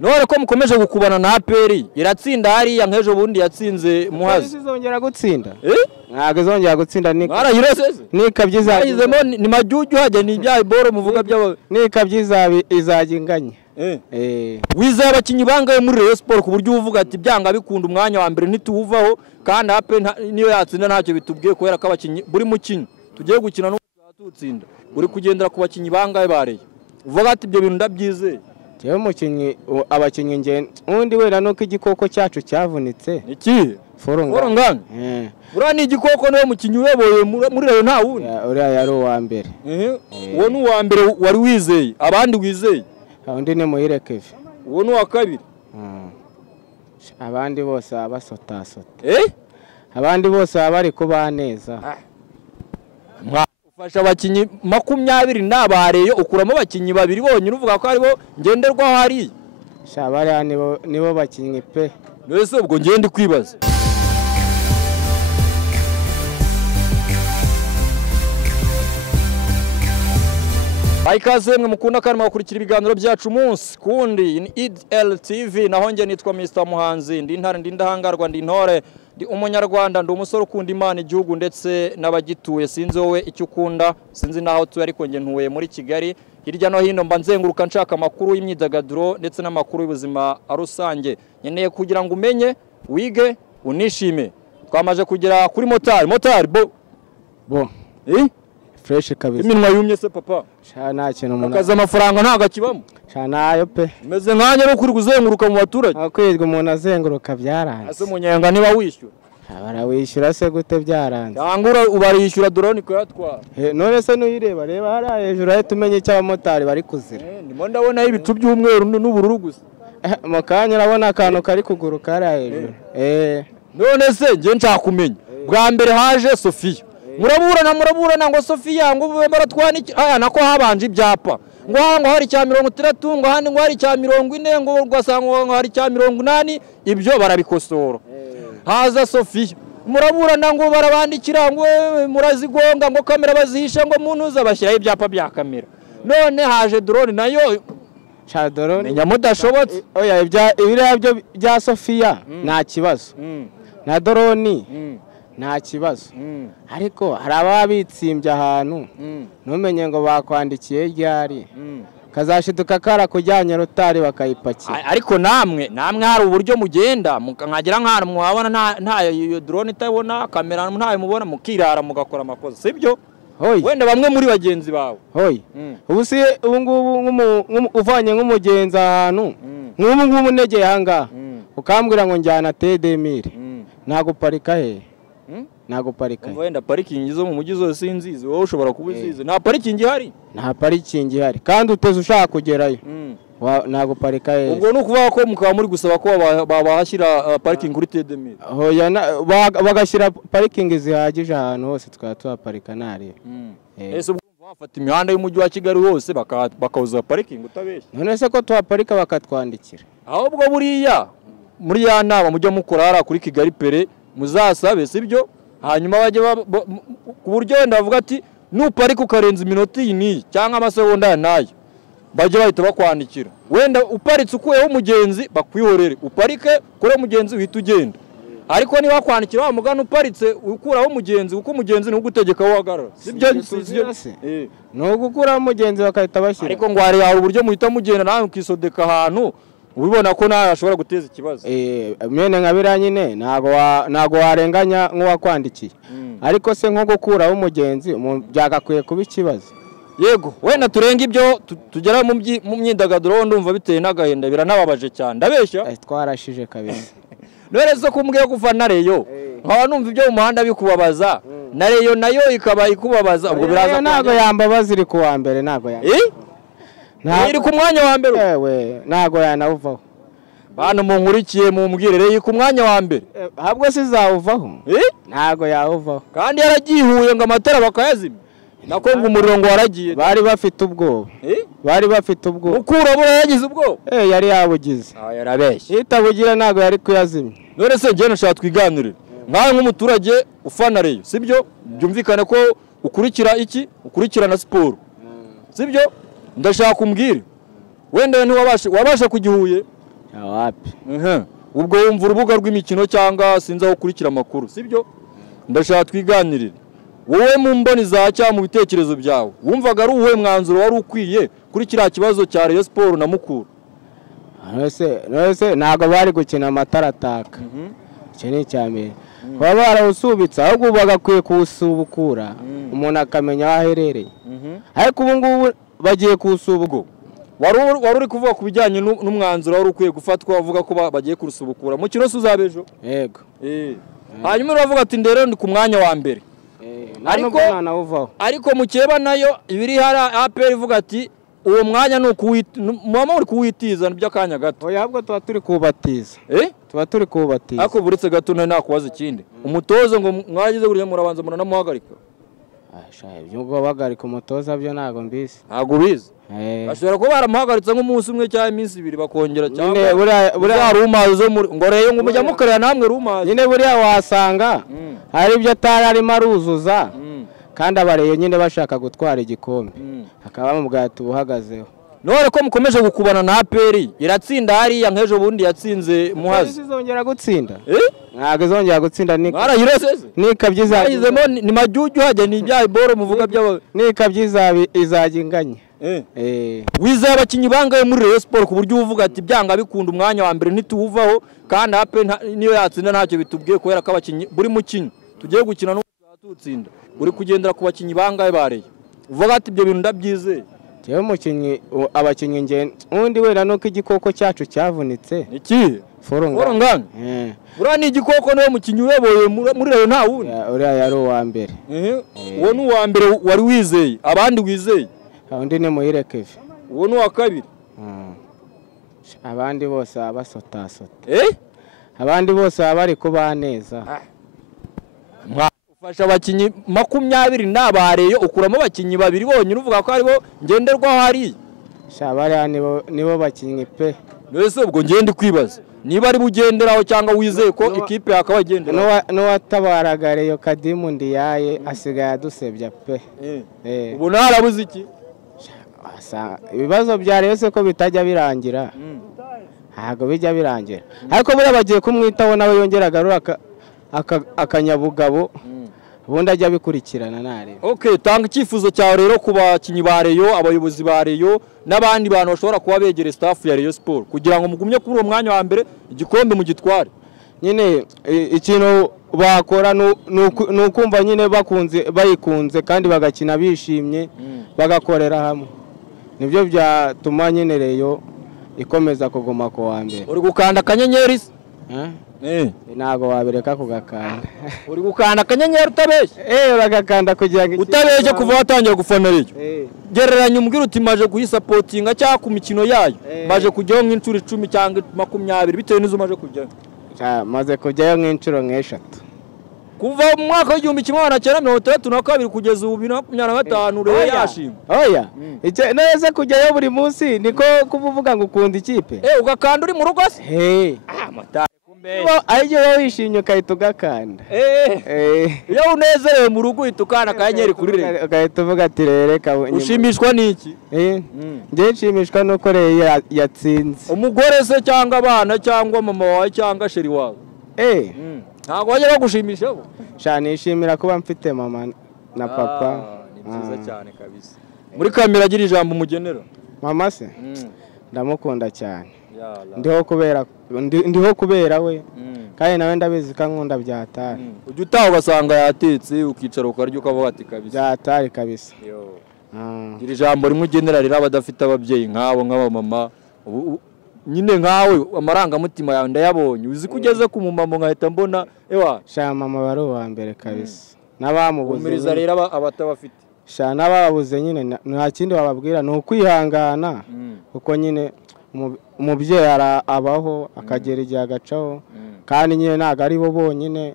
none ko mukomeje gukubana na APR iratsinda hariya nk'ejo bundi yatsinze Muhazi izongera gutsinda ntabwo izongera gutsinda nikabyiza ni majyujyu hajya ni ibya boro muvuga by'aba nikabyiza izajya inganya wiza abakinyi bangaye muri Rayon Sport ku buryo uvuga ati byanga bikunda umwanya wa mbere ntituwuvaho kandi APR niyo yatsinda ntacyo bitubwiye kubera ko abakinyi buri mukinyi tugiye gukina no tutsinda uri kugendera ku bakinyi bangaye bareye uvuga ati ibyo bintu ndabyizeye Jewe mukinyi abakinyi nge undi wera nuko igikoko cyacu cyavunitse iki Foronganga bura ni igikoko no mukinyi weboye muri Rayon nta wundi uriya yari uwa mbere uwo ni uwa mbere wari wizeye abandi wizeye undi ni Muyirekeve uwo ni uwa kabiri abandi bose abasotasota abandi bose bari kubaneza ufasha abakinyi 20 nabareyo ukuramo abakinyi babiri bonyine uvuga ko aribo ngenderwaho hari shabari nibo bakinyi pe nese ubwo ngende kwibaza Ikaze mwe mukunda kandi mukurikira ibiganiro byacu umunsi kundi in IDLTV naho nge nitwa Mr Muhanzi ndi ntare ndi ndahangarwa ndi ntore ndi umunyarwanda ndi umusore ukunda Imana igihugu ndetse n'abagituye sinzi wowe icyo ukunda sinzi naho tu ariko nge ntuye muri Kigali hirya no hino mba nzenguruka nshaka makuru y'imyidagaduro ndetse n'amakuru y'ubuzima rusange nyeneye kugira ngo umenye wige unishime twamaje kugera kuri motari bo fresh kabisa iminwa yumye se papa nta kintu umuntu akaza amafaranga ntago akibamo nayo pe meze nkanya no kuri kuzenguruka mu baturage akwirwa umuntu azenguruka byaranze ase munyenga niba wishyura barawishyura se gute byaranze cyangwa ubarishyura drone ko yatwara none se nuyireba reba hari hejuru aho tumenye icyo abamotari bari kuzira ndimo ndabona ibicu by'umweru n'ubururu gusa mu kanya urabona akantu kari kuguruka hari hejuru none se nge ncakumenya bwa mbere haje Sofia muraburana ngo Sofia ngo baratwana iki nako habanje ibyapa ngo hari cya 30 ngo handi ngo hari cya 40 ngo ugasanga ngo hari cya 80 ibyo barabikosora haza Sofia muraburana ngo barabandikira ngo murazigonga ngo kamera bazihisha ngo munuza bashyiraho ibyapa bya kamera none haje drone nayo cha drone nyamudashobotse oya ibiriya byo bya Sofia nta kibazo na drone nta kibazo ariko hari ababitsimbye ahantu ntumenye ngo bakwandikiye ryari kazashiduka kara kujyanye rutari bakayipakira ariko namwe hari uburyo mugenda nkagira nk'ahantu mwabona nta drone itabona kamera ntayo mubona mukirara mugakora amakosa sibyo wenda bamwe muri bagenzi bawe ubu si ubu ngubu uvanye nk'umugenzi ahantu nk'ubu negeye ahangaha ukambwira ngo njyana T2000 ntago parika he ntago parika wenda parikingi zo mu mujyi zose sinzizi wowe ushobora kuba uzizi nta parikingi ihari nta parikingi ihari kandi uteze ushaka kugerayo ntago parika he ubwo ni ukuvuga ko mukaba muri gusaba ko babahashyira parikingi kuri T2000 bagashyira parikingi zihagije ahantu hose twaba tuhaparika ntari ese ubwo bafata imihanda y'umujyi wa Kigali hose bakawuza parikingi utabeshya none se ko tuhaparika bakatwandikira ahubwo buriya muri ya nama mujya mukora hara kuri Kigali pere muzasabe sibyo hanyuma bajye ku buryo wenda bavuga ati nuparika ukarenza iminota iyi cyangwa amasegonda nayo bajye bahita bakwandikira wenda uparitse ukuyeho umugenzi bakwihorere uparike kure umugenzi uhita ugenda ariko niba kwandikira wa mugana uparitse ukuraho umugenzi kuko umugenzi ni ugutegeka wahagarara sibyo no gukuraho umugenzi bakahita bashyira ariko ngo hari uburyo muhita mugenda nawe ukisodeka ahantu ubibona ko nawe ashobora guteza ikibazo mene nka biriya nyine ntago warenganya nk'uwakwandikiye ariko se nko gukuraho umugenzi byagakwiye kuba ikibazo yego wenda turenga ibyo tugera mu myidagaduro ndumva biteye n'agahinda biranababaje cyane ndabeshya twarashije kabisa none se kumbwiye kuva na Rayon nkaba numva ibyo mu muhanda bikubabaza na Rayon nayo ikaba ikubabaza ubwo biraza ntago yambabaza iri ku wa mbere ntago iri ku mwanya wa mbere yewe ntago yanawuvaho bana munkurikiye mumbwire Rayon ku mwanya wa mbere ahubwo se zawuvaho ntago yawuvaho kandi yaragihuye ngo amatara bakayazimya nako ngo umuriro ngo waragiye bari bafite ubwoba ukura bura yagize ubwoba yari yabugize yarabeshye itabugira ntago yari kuyazimya none se njye nashaka twiganirira nkawe nk'umuturage ufana Rayon sibyo byumvikane ko ukurikirana siporo sibyo ndashaka umbwire wenda wabasha kugihuye wapi ubwo wumva urubuga rw'imikino cyangwa sinzi aho ukurikira amakuru sibyo ndashaka twiganirire wowe mu mboni za cya mu bitekerezo byawe wumvaga ari uwe mwanzuro wari ukwiye kuri kiriya kibazo cya Rayon Sport na Mukura nose ntabwo bari gukina amatarataka icyo ni icyambere baba barawusubitse ahubwo bagakwiye kuwusubukura umuntu akamenya aho aherereye ariko ubu ngubu bagiye kuwusubukura wari uri kuvuga ku bijyanye n'umwanzuro wari ukwiye gufatwa bavuga ko bagiye kurusubukura mu kino uzabejo yego hanyuma uravuga ati ndero ndi ku mwanya wa mbere ariko mukeba nayo ibiri hari APR ivuga ati uwo mwanya ni muba muri kuwitiza by'akanya gato ahubwo tuba turi kuwubatiza tuba turi kuwubatiza ariko buretse gato nta kubaza ikindi umutoza ngo mwagize gutya murabanza muranamuhagarika ibyo guhagarika umutoza byo ntabwo mbizi ntabwo ubizi bashobora kuba baramuhagaritse nk'umunsi umwe cyangwa iminsi ibiri bakongera cyangwa buriya rumazi zo ngo rero ngo mujya mukorera namwe rumazi nyine buriya wasanga hari ibyo atari arimo aruzuza kandi abareye nyine bashaka gutwara igikombe hakaba bamubwira ati ubuhagazeho none ko mukomeje gukubana na APR iratsinda hariya nk'ejo bundi yatsinze Muhazi izongera gutsinda ntabwo izongera gutsinda nikabyiza ni majyujyu hajya ni ibya boro muvuga by'aba nikabyiza izajya inganya wizeye abakinnyi bangaye muri Rayon Sport ku buryo uvuga ati byanga bikunda umwanya wa mbere ntituwuvaho kandi APR niyo yatsinda ntacyo bitubwiye kubera ko abakinnyi buri mukinnyi tugiye gukina no tutsinda uri kugendera ku bakinnyi bangaye bareye uvuga ati ibyo bintu ndabyizeye jewe umukinnyi abakinnyi nge undi wera nuko igikoko cyacu cyavunitse iki forongana buriya ni igikoko niwe mukinnyi uyoboye muri Rayon nta wundi uriya yari uwa mbere uwo ni uwa mbere wari wizeye abandi wizeye undi ni Muhire Kevin uwo ni uwa kabiri abandi bose baba basotasota abandi bose baba bari kuba neza ufasha abakinnyi 20 n'abareyo ukuramo abakinnyi babiri bonyine uvuga ko aribo ngenderwaho hari shabari nibo bakinnyi pe nese ubwo ngende kwibaza niba ari bugenderaho cyangwa wizeye ko ikipe yakaba igendera n'uwatabaraga Reyo Kadimu Ndiyaye asigaye adusebya pe ubu narabuze iki ibibazo bya Reyo se ko bitajya birangira ntabwo bijya birangira ariko buriya bagiye kumwitaho nawe yongera agarura akanyabugabo ubundi ajya bikurikirana nare tanga icyifuzo cyawe rero ku bakinnyi ba Reyo abayobozi ba Reyo n'abandi bantu bashobora kuba begere staff ya Rayon Sport kugira ngo mugumye kuri uwo mwanya wa mbere igikombe mu gitware nyine ikintu bakora ni ukumva nyine bayikunze kandi bagakina bishimye bagakorera hamwe nibyo byatuma nyine Reyo ikomeza kuguma ku wa mbere uri gukanda akanyenyeri ntabwo wabireka kugakanda uri gukanda akanyenyeri utabeshye uragakanda kugira ngo utabeshye kuva watangira gufana Reyo gereranya umbwira uti maje kuyisapotinga cyangwa ku mikino yayo maje kujyaho nk'inshuro 10 cyangwa 20 bitewe n'izo maje kujyaho maze kujyayo nk'inshuro 3 kuva mu mwaka w'1962 kugeza ubu 2025 Reyo yashimwe oya neza kujyayo buri munsi niko kuvuga ngo ukunda ikipe ugakanda uri mu rugo se ariko wishimye ukahita ugakanda iyo unezerewe mu rugo uhita ukanda akanyenyeri kuri Reyo ugahita uvuga ati reka ushimishwa n'iki njye nshimishwa nuko Reyo yatsinze umugore se cyangwa abana cyangwa mama wawe cyangwa sheri wawe ntabwo wajya bagushimisha bo nishimira kuba mfite mama na papa ni byiza cyane kabisa muri kamera agira ijambo umugenera mama se ndamukunda cyane ndiho kubera we kandi nawe ndabizi ko nkunda byatari ujya utaha ugasanga yatetse ukicara ukarya ukavuga ati kabisa byatari kabisa gira ijambo rimwe ugenera rero abadafite ababyeyi nk'abo nk'abamama nyine nkawe amarangamutima yawe ndayabonye uzi ko ugeze ku mumama nkahita mbona mama bari uwa mbere kabisa n'abamubuze umiriza rero abatabafite n'ababuze nyine nta kindi wababwira ni ukwihangana kuko nyine umubyeyi abaho akagera igihe agacaho kandi nyine ntabwo ari bo bonyine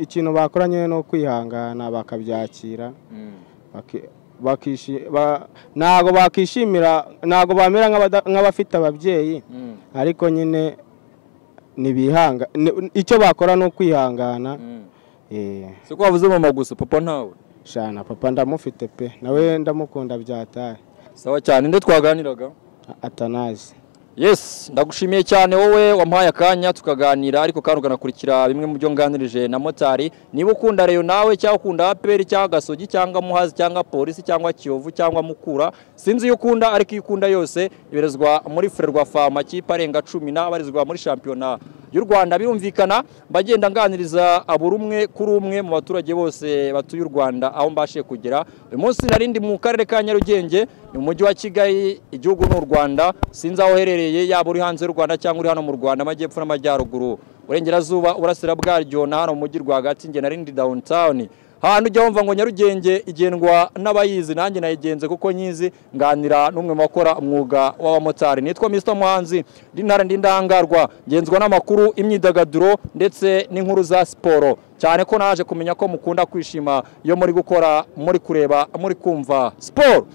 ikintu bakora nyine ni ukwihangana bakabyakira ntabwo bakishimira ntabwo bamera nk'abafite ababyeyi ariko nyine ntibihanga icyo bakora ni ukwihangana si ko wavuze mama gusa papa ntawe papa ndamufite pe nawe ndamukunda byatari sawa cyane nde twaganiraga Atanazi Yes, ndagushimiye cyane wowe wampaye akanya tukaganira ariko kandi ukanakurikira bimwe mu byo nganirije na motari. Niba ukunda Rayon nawe cyangwa ukunda APR cyangwa Gasogi cyangwa Muhazi cyangwa Polisi cyangwa Kiyovu cyangwa Mukura, sinzi iyo ukunda ariko iyo ukunda yose iberezwa muri Frerwa Farm kipe arenga 10 n'abarizwa muri shampiyona y'u Rwanda. Birumvikana bagenda nganiriza aburumwe kuri umwe mu baturage bose batuye u Rwanda aho mbashiye kugera. Uyu munsi narindi mu karere ka Nyarugenge mu mujyi wa Kigali, igihugu n'u Rwanda, sinzi aho herereye yaba uri hanze y'u Rwanda cyangwa uri hano mu Rwanda amajyepfo n'amajyaruguru, urengerazuba, urasira bwaryo na hano mu mujyi rwagati. Nge narindi downtown hantu ujya wumva ngo Nyarugenge igendwa n'abayizi, nanjye nayigenze kuko nyizi nganira n'umwe makora umwuga w'abamotari. Nitwa Mr Muhanzi, ndintara ndindangarwa, ngenzwa n'amakuru, imyidagaduro ndetse n'inkuru za siporo, cyane ko naje kumenya ko mukunda kwishima iyo muri gukora, muri kureba, muri kumva siporo.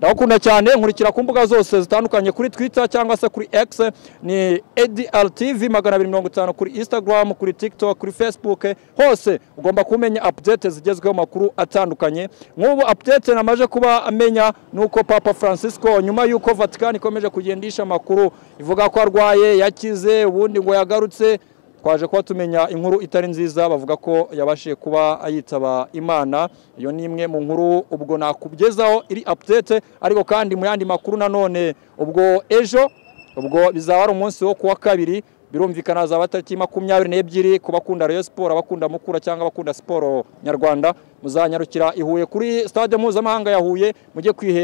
Ndakunda cyane, nkurikira ku mbuga zose zitandukanye kuri Twitter cyangwa se kuri X ni EDLTV 250, kuri Instagram, kuri TikTok, kuri Facebook, hose ugomba kumenya update zigezweho makuru atandukanye. Nk'ubu update namaje kuba amenya nuko Papa Francisco nyuma yuko Vatican ikomeje kugendisha makuru ivuga ko arwaye, yakize, ubundi ngo yagarutse, twaje kuba tumenya inkuru itari nziza, bavuga ko yabashiye kuba ayitaba Imana. Iyo ni imwe mu nkuru ubwo nakugezaho iri update, ariko kandi mu yandi makuru nanone ubwo ejo ubwo bizaba ari umunsi wo kuwa kabiri, birumvikana za tariki 22 ku bakunda Rayon Sport, abakunda Mukura cyangwa abakunda siporo nyarwanda, muzanyarukira i Huye kuri stade mpuzamahanga ya Huye mujye kwihe